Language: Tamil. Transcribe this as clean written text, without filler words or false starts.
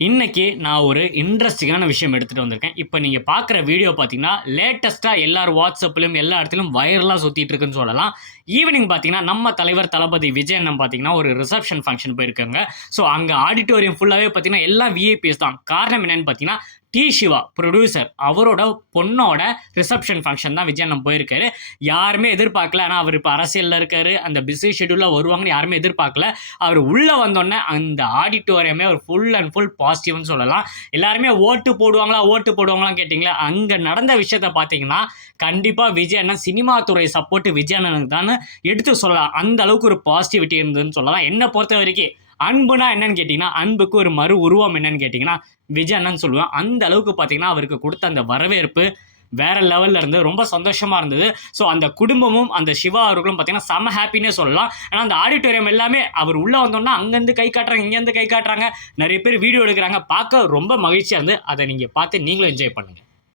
இன்னைக்கு நான் ஒரு இன்ட்ரெஸ்டிங்கான விஷயம் எடுத்துட்டு வந்திருக்கேன். இப்ப நீங்க பார்க்குற வீடியோ பார்த்தீங்கன்னா, லேட்டஸ்ட்டா எல்லார் WhatsAppலயும் எல்லா இடத்துலயும் வைரலா சுத்திட்டு இருக்குன்னு சொல்லலாம். ஈவினிங் பார்த்தீங்கன்னா, நம்ம தலைவர் தளபதி விஜய் அண்ணன் பார்த்தீங்கன்னா, ஒரு ரிசப்ஷன் ஃபங்ஷன் போயிருக்காங்க. ஸோ அங்க ஆடிட்டோரியம் ஃபுல்லாவே பார்த்தீங்கன்னா, எல்லாம் விஐபிஸ் தான். காரணம் என்னன்னு பார்த்தீங்கன்னா, சிவா புரொடியூசர் அவரோட பொண்ணோட ரிசப்ஷன் ஃபங்ஷன் தான் விஜய் அண்ணன் போயிருக்காரு. யாருமே எதிர்பார்க்கல. ஆனா அவர் இப்ப அரசியல்ல இருக்காரு. அந்த பிஸி ஷெட்யூல்ல வருவாங்கன்னு யாருமே எதிர்பார்க்கல. அவர் உள்ள வந்தோனே அந்த ஆடிட்டோரியமே ஒரு ஃபுல் அண்ட் ஃபுல் பாசிட்டிவ்னு சொல்லலாம். எல்லாருமே ஓட்டு போடுவாங்களா ஓட்டு போடுவாங்களான்னு கேட்டிங்களா, அங்க நடந்த விஷயத்த பார்த்தீங்கன்னா கண்டிப்பா விஜய் அண்ணன் சினிமா துறை சப்போர்ட் விஜய் அண்ணனுக்கு தான் எடுத்து சொல்லலாம். அந்த அளவுக்கு ஒரு பாசிட்டிவிட்டி இருந்ததுன்னு சொல்லலாம். என்ன பொறுத்த வரைக்கும் அன்புனா என்னன்னு கேட்டிங்கன்னா, அன்புக்கு ஒரு மறு உருவம் என்னன்னு கேட்டிங்கன்னா விஜய் அண்ணன் சொல்லுவேன். அந்த அளவுக்கு பார்த்தீங்கன்னா அவருக்கு கொடுத்த அந்த வரவேற்பு வேற லெவல்ல இருந்து ரொம்ப சந்தோஷமா இருந்தது. ஸோ அந்த குடும்பமும் அந்த சிவா அவர்களும் பார்த்தீங்கன்னா செம ஹாப்பின்னே சொல்லலாம். ஏன்னா அந்த ஆடிட்டோரியம் எல்லாமே அவர் உள்ள வந்தோம்னா அங்கேருந்து கை காட்டுறாங்க, இங்கேருந்து கை காட்டுறாங்க, நிறைய பேர் வீடியோ எடுக்கிறாங்க. பார்க்க ரொம்ப மகிழ்ச்சியா இருந்து அதை நீங்க பார்த்து நீங்களும் என்ஜாய் பண்ணுங்க.